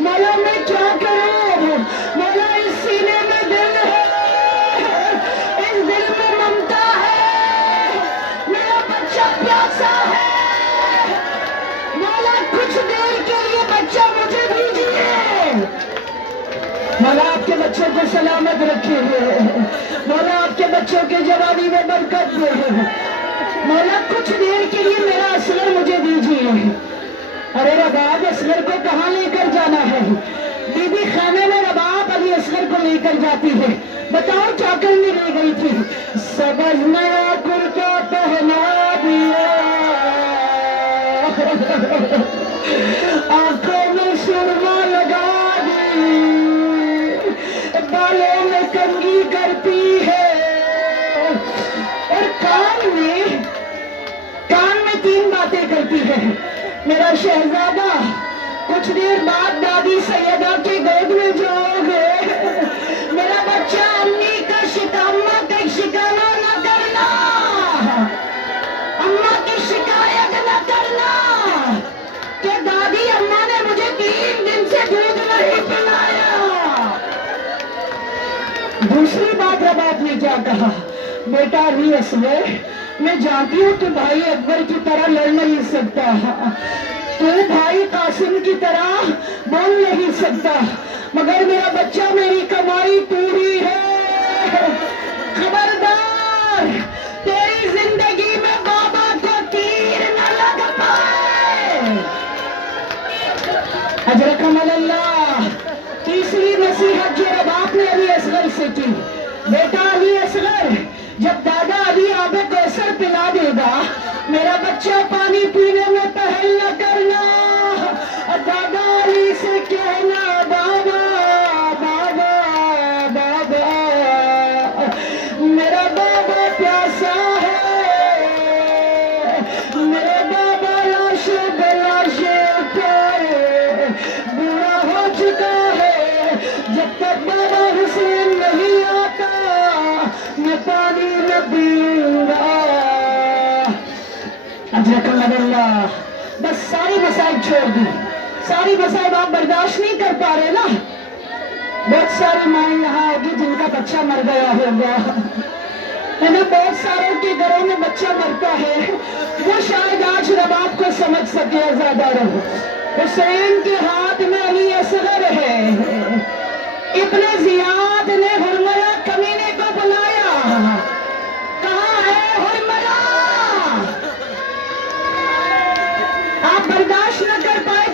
مولا میں کیا کروں، مولا اس سینے میں دل ہے، اس دل میں ممتا ہے، میرا بچہ پیاسا ہے، مولا کچھ دیر کے لیے بچہ مجھے دیجیے، مولا آپ کے بچوں کو سلامت رکھے ہوئے، مولا آپ کے بچوں کے جوانی میں برکت دے، مولا کچھ دیر کے لیے میرا اصغر مجھے دیجیے۔ ارے رباب اصغر کو کہاں لے کر جانا ہے؟ بی بی خیمے میں رباب علی اصغر کو لے کر جاتی ہے، بتاؤ کیا کرنے لے گئی تھی؟ سبز نیا کرتا پہنا دیا، آنکھوں میں سرما لگا دی، بالوں میں کنگھی کرتی ہے، اور کان میں 3 باتیں کرتی ہے۔ میرا شہزادہ کچھ دیر بعد دادی سیدہ کے گود میں جاؤ گے، میرا بچہ امی کا اماں کا شکایت نہ کرنا، اماں کی شکایت نہ کرنا کہ دادی اماں نے مجھے 3 دن سے دودھ نہیں پلایا۔ دوسری بات رباب نے کیا کہا؟ بیٹا علی اصغر، میں جانتی ہوں تو بھائی اکبر کی طرح لڑ نہیں سکتا، تو بھائی قاسم کی طرح بول نہیں سکتا، مگر میرا بچہ میری کمائی پوری ہے، خبردار تیری زندگی میں بابا کو تیر نہ لگ پائے۔ اجرکم اللہ۔ تیسری نصیحت جو رباب نے علی اصغر سے کی، بیٹا علی اصغر، جب دادا علی آب کوثر پلا دے گا، میرا بچہ پانی پینے میں پہل نہ کرنا، دادا علی سے کہنا بابا بابا بابا، میرا بابا پیاسا ہے، میرے بابا لاشیں بلاشیں اٹھائے بوڑھا ہو چکا ہے، جب تک بابا حسین نہیں آتا میں پانی نہ پیوں گا۔ اجرکم اللہ۔ بس ساری مسائل چھوڑ دی، ساری مسائل آپ برداشت نہیں کر پا رہے نا؟ بہت ساری مائیں یہاں ہوگی جن کا بچہ مر گیا ہوگا، ہے نا؟ بہت ساروں کے گھروں میں بچہ مرتا ہے، وہ شاید آج رباب کو سمجھ سکے۔ ازادارو، حسین کے ہاتھ میں علی اصغر ہے، ابن زیاد نے حرملہ کمینے کو بلایا، کہاں ہے حرملہ؟ آپ برداشت نہ کر پائے